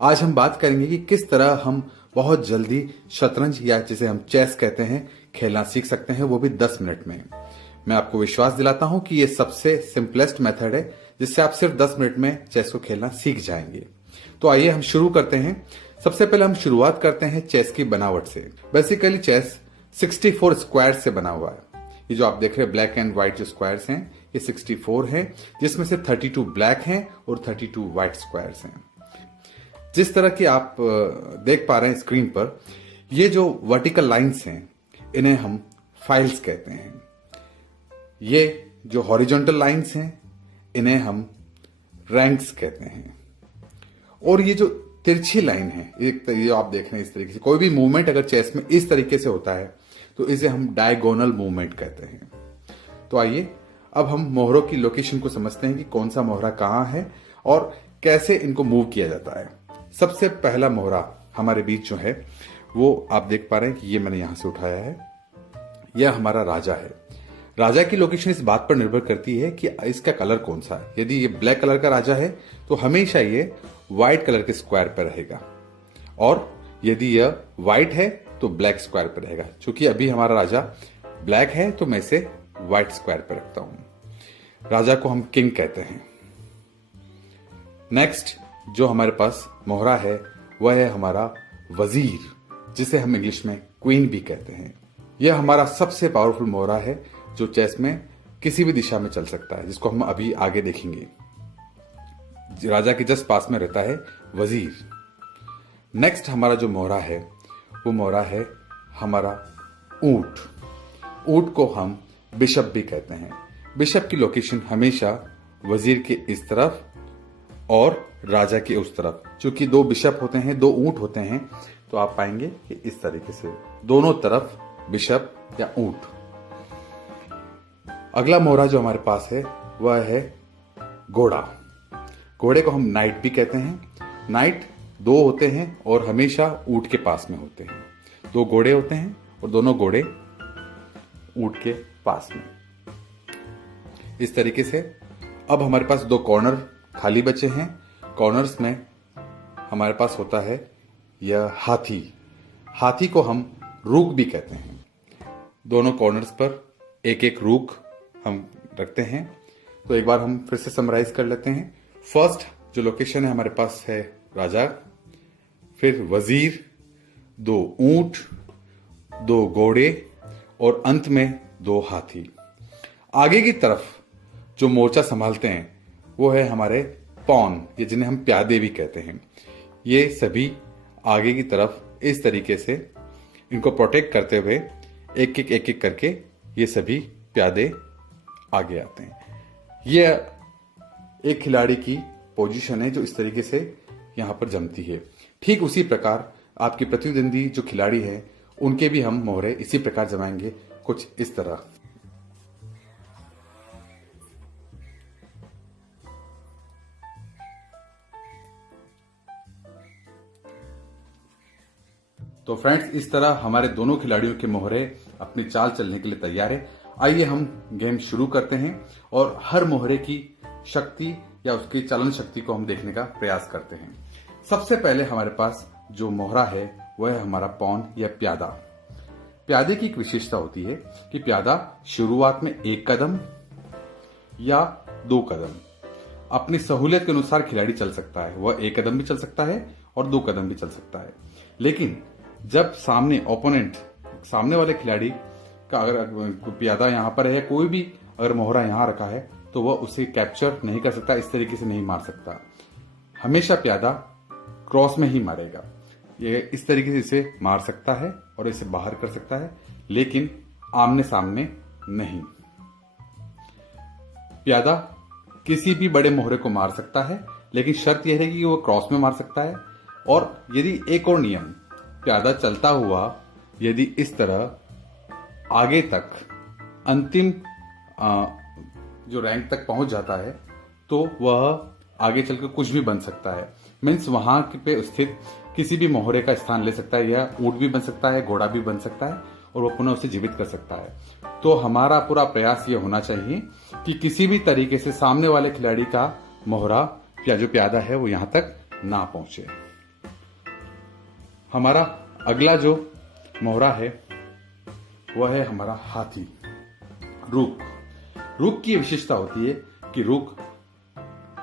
आज हम बात करेंगे कि किस तरह हम बहुत जल्दी शतरंज या जिसे हम चेस कहते हैं खेलना सीख सकते हैं, वो भी 10 मिनट में। मैं आपको विश्वास दिलाता हूं कि ये सबसे सिंपलेस्ट मेथड है जिससे आप सिर्फ 10 मिनट में चेस को खेलना सीख जाएंगे। तो आइए हम शुरू करते हैं। सबसे पहले हम शुरुआत करते हैं चेस की बनावट से। बेसिकली चेस 64 स्क्वायर से बना हुआ है। ये जो आप देख रहे हैं ब्लैक एंड व्हाइट जो स्क्वायर्स हैं, ये 64 हैं, जिसमें से 32 ब्लैक हैं और 32 व्हाइट स्क्वायर्स हैं। जिस तरह की आप देख पा रहे हैं स्क्रीन पर, ये जो वर्टिकल लाइंस हैं इन्हें हम फाइल्स कहते हैं। ये जो हॉरिजॉन्टल लाइंस हैं इन्हें हम रैंक्स कहते हैं। और ये जो तिरछी लाइन है, ये आप देख रहे हैं इस तरीके से, कोई भी मूवमेंट अगर चेस में इस तरीके से होता है तो इसे हम डायगोनल मूवमेंट कहते हैं। तो आइए अब हम मोहरों की लोकेशन को समझते हैं कि कौन सा मोहरा कहां है और कैसे इनको मूव किया जाता है। सबसे पहला मोहरा हमारे बीच जो है वो आप देख पा रहे हैं कि ये मैंने यहां से उठाया है। यह हमारा राजा है। राजा की लोकेशन इस बात पर निर्भर करती है कि इसका कलर कौन सा है। यदि ये ब्लैक कलर का राजा है तो हमेशा ये व्हाइट कलर के स्क्वायर पर रहेगा, और यदि यह व्हाइट है तो ब्लैक स्क्वायर पर रहेगा। क्योंकि अभी हमारा राजा ब्लैक है तो मैं इसे व्हाइट स्क्वायर पर रखता हूं। राजा को हम किंग कहते हैं। नेक्स्ट जो हमारे पास मोहरा है वह है हमारा वजीर, जिसे हम इंग्लिश में क्वीन भी कहते हैं। यह हमारा सबसे पावरफुल मोहरा है जो चेस में किसी भी दिशा में चल सकता है, जिसको हम अभी आगे देखेंगे। राजा के जस्ट पास में रहता है वजीर। नेक्स्ट हमारा जो मोहरा है वो मोहरा है हमारा ऊंट। ऊंट को हम बिशप भी कहते हैं। बिशप की लोकेशन हमेशा वजीर के इस तरफ और राजा के उस तरफ। चूंकि दो बिशप होते हैं, दो ऊंट होते हैं, तो आप पाएंगे कि इस तरीके से दोनों तरफ बिशप या ऊंट। अगला मोहरा जो हमारे पास है वह है घोड़ा। घोड़े को हम नाइट भी कहते हैं। नाइट दो होते हैं और हमेशा ऊंट के पास में होते हैं। दो घोड़े होते हैं और दोनों घोड़े ऊंट के पास में। इस तरीके से अब हमारे पास दो कॉर्नर खाली बचे हैं। कॉर्नर्स में हमारे पास होता है यह हाथी। हाथी को हम रूक भी कहते हैं। दोनों कॉर्नर्स पर एक एक रूक हम रखते हैं। तो एक बार हम फिर से समराइज कर लेते हैं। फर्स्ट जो लोकेशन है हमारे पास है राजा, फिर वजीर, दो ऊंट, दो घोड़े और अंत में दो हाथी। आगे की तरफ जो मोर्चा संभालते हैं वो है हमारे पॉन, ये जिन्हें हम प्यादे भी कहते हैं। ये सभी आगे की तरफ इस तरीके से इनको प्रोटेक्ट करते हुए एक एक करके ये सभी प्यादे आगे आते हैं। ये एक खिलाड़ी की पोजीशन है जो इस तरीके से यहां पर जमती है। ठीक उसी प्रकार आपके प्रतिद्वंदी जो खिलाड़ी है उनके भी हम मोहरे इसी प्रकार जमाएंगे, कुछ इस तरह। तो फ्रेंड्स, इस तरह हमारे दोनों खिलाड़ियों के मोहरे अपनी चाल चलने के लिए तैयार है। आइए हम गेम शुरू करते हैं और हर मोहरे की शक्ति या उसकी चलन शक्ति को हम देखने का प्रयास करते हैं। सबसे पहले हमारे पास जो मोहरा है वह है हमारा पॉन या प्यादा। प्यादे की एक विशेषता होती है कि प्यादा शुरुआत में एक कदम या दो कदम, अपनी सहूलियत के अनुसार खिलाड़ी चल सकता है। वह एक कदम भी चल सकता है और दो कदम भी चल सकता है। लेकिन जब सामने ओपोनेंट, सामने वाले खिलाड़ी का अगर प्यादा यहां पर है, कोई भी अगर मोहरा यहां रखा है, तो वह उसे कैप्चर नहीं कर सकता, इस तरीके से नहीं मार सकता। हमेशा प्यादा क्रॉस में ही मारेगा। ये इस तरीके से इसे मार सकता है और इसे बाहर कर सकता है, लेकिन आमने सामने नहीं। प्यादा किसी भी बड़े मोहरे को मार सकता है, लेकिन शर्त यह रहेगी कि वह क्रॉस में मार सकता है। और यदि एक और नियम, प्यादा चलता हुआ यदि इस तरह आगे तक अंतिम जो रैंक तक पहुंच जाता है तो वह आगे चलकर कुछ भी बन सकता है। मीन्स वहां पे स्थित किसी भी मोहरे का स्थान ले सकता है। यह ऊंट भी बन सकता है, घोड़ा भी बन सकता है और वह पुनः उसे जीवित कर सकता है। तो हमारा पूरा प्रयास यह होना चाहिए कि किसी भी तरीके से सामने वाले खिलाड़ी का मोहरा या जो प्यादा है वो यहां तक ना पहुंचे। हमारा अगला जो मोहरा है वह है हमारा हाथी, रुख। रुख की विशेषता होती है कि रुख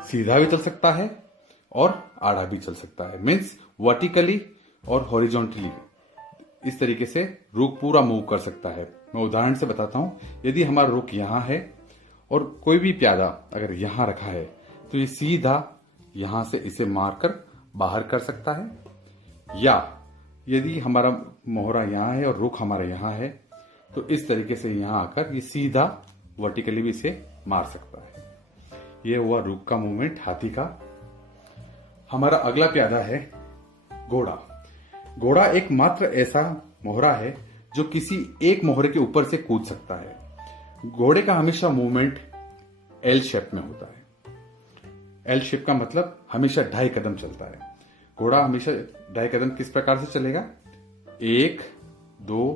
सीधा भी चल सकता है और आड़ा भी चल सकता है, मीन्स वर्टिकली और हॉरिजॉन्टली। इस तरीके से रुख पूरा मूव कर सकता है। मैं उदाहरण से बताता हूं, यदि हमारा रुख यहां है और कोई भी प्यादा अगर यहां रखा है तो ये सीधा यहां से इसे मारकर बाहर कर सकता है, या यदि हमारा मोहरा यहां है और रुख हमारा यहां है तो इस तरीके से यहां आकर ये सीधा वर्टिकली भी इसे मार सकता है। ये हुआ रुख का मूवमेंट हाथी का। हमारा अगला प्यादा है घोड़ा। घोड़ा एकमात्र ऐसा मोहरा है जो किसी एक मोहरे के ऊपर से कूद सकता है। घोड़े का हमेशा मूवमेंट एल शेप में होता है। एल शेप का मतलब हमेशा 2.5 कदम चलता है। घोड़ा हमेशा 2.5 कदम किस प्रकार से चलेगा? 1, 2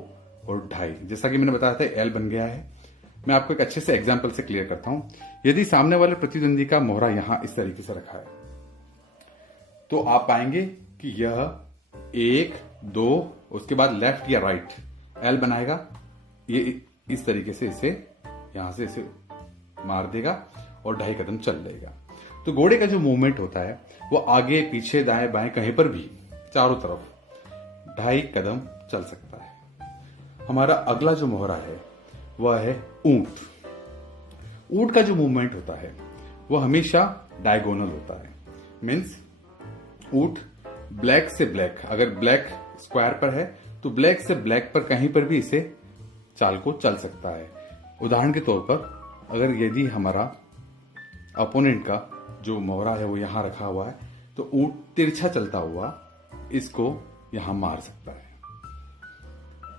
और 2.5। जैसा कि मैंने बताया था एल बन गया है। मैं आपको एक अच्छे से एग्जाम्पल से क्लियर करता हूं। यदि सामने वाले प्रतिद्वंदी का मोहरा यहां इस तरीके से रखा है तो आप पाएंगे कि यह 1, 2 उसके बाद लेफ्ट या राइट एल बनाएगा। ये इस तरीके से इसे यहां से इसे मार देगा और 2.5 कदम चल देगा। तो घोड़े का जो मूवमेंट होता है वो आगे पीछे दाएं बाएं कहीं पर भी चारों तरफ 2.5 कदम चल सकता है। हमारा अगला जो मोहरा है वह है ऊंट। ऊंट का जो मूवमेंट होता है वह हमेशा डायगोनल होता है, मीन्स ऊंट ब्लैक से ब्लैक, अगर ब्लैक स्क्वायर पर है तो ब्लैक से ब्लैक पर कहीं पर भी इसे चाल को चल सकता है। उदाहरण के तौर पर अगर यदि हमारा अपोनेंट का जो मोहरा है वो यहां रखा हुआ है तो ऊंट तिरछा चलता हुआ इसको यहां मार सकता है।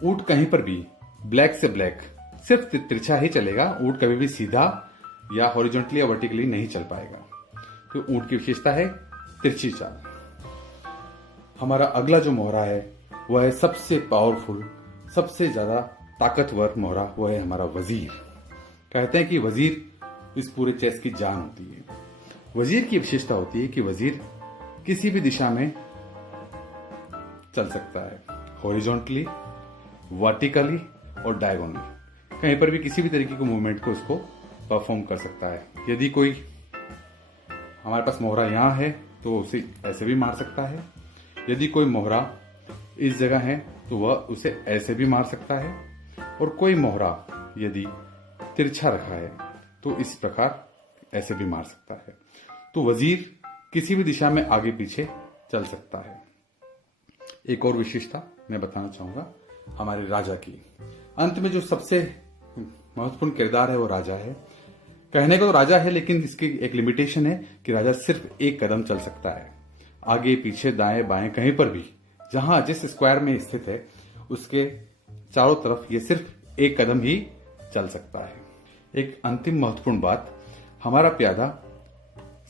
ऊंट कहीं पर भी ब्लैक से ब्लैक सिर्फ तिरछा ही चलेगा, ऊंट कभी भी सीधा या हॉरिजॉन्टली या वर्टिकली नहीं चल पाएगा। तो ऊंट की विशेषता है तिरछी चाल। हमारा अगला जो मोहरा है वह है सबसे पावरफुल, सबसे ज्यादा ताकतवर मोहरा, वह है हमारा वजीर। कहते हैं कि वजीर इस पूरे चेस की जान होती है। वजीर की विशेषता होती है कि वजीर किसी भी दिशा में चल सकता है, हॉरिजॉन्टली, वर्टिकली और डायगोनली। कहीं पर भी किसी भी तरीके के मूवमेंट को इसको परफॉर्म कर सकता है। यदि कोई हमारे पास मोहरा यहां है तो उसे ऐसे भी मार सकता है। यदि कोई मोहरा इस जगह है तो वह उसे ऐसे भी मार सकता है, और कोई मोहरा यदि तिरछा रखा है तो इस प्रकार ऐसे भी मार सकता है। तो वजीर किसी भी दिशा में आगे पीछे चल सकता है। एक और विशेषता मैं बताना चाहूंगा हमारे राजा की। अंत में जो सबसे महत्वपूर्ण किरदार है वो राजा है। कहने को तो राजा है, लेकिन इसकी एक लिमिटेशन है कि राजा सिर्फ 1 कदम चल सकता है। आगे पीछे दाएं बाएं कहीं पर भी जहां जिस स्क्वायर में स्थित है उसके चारों तरफ ये सिर्फ 1 कदम ही चल सकता है। एक अंतिम महत्वपूर्ण बात, हमारा प्यादा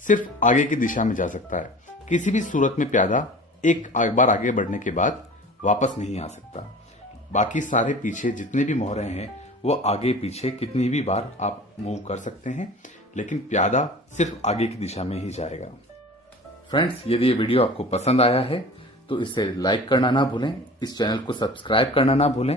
सिर्फ आगे की दिशा में जा सकता है। किसी भी सूरत में प्यादा एक बार आगे बढ़ने के बाद वापस नहीं आ सकता। बाकी सारे पीछे जितने भी मोहरे हैं वो आगे पीछे कितनी भी बार आप मूव कर सकते हैं, लेकिन प्यादा सिर्फ आगे की दिशा में ही जाएगा। फ्रेंड्स, यदि ये वीडियो आपको पसंद आया है तो इसे लाइक करना ना भूलें, इस चैनल को सब्सक्राइब करना ना भूलें